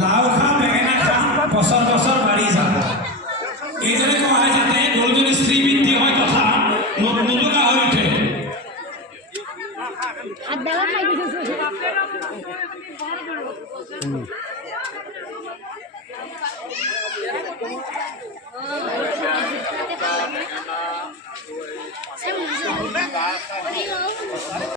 লাউ খা বেঙেনা খা বছৰ বছৰ বাঢ়ি যা এইদৰে কোৱা হয় যাতে গৰুজনী স্ত্ৰী বৃদ্ধি হয় তথা নোলোকা হৈ উঠে।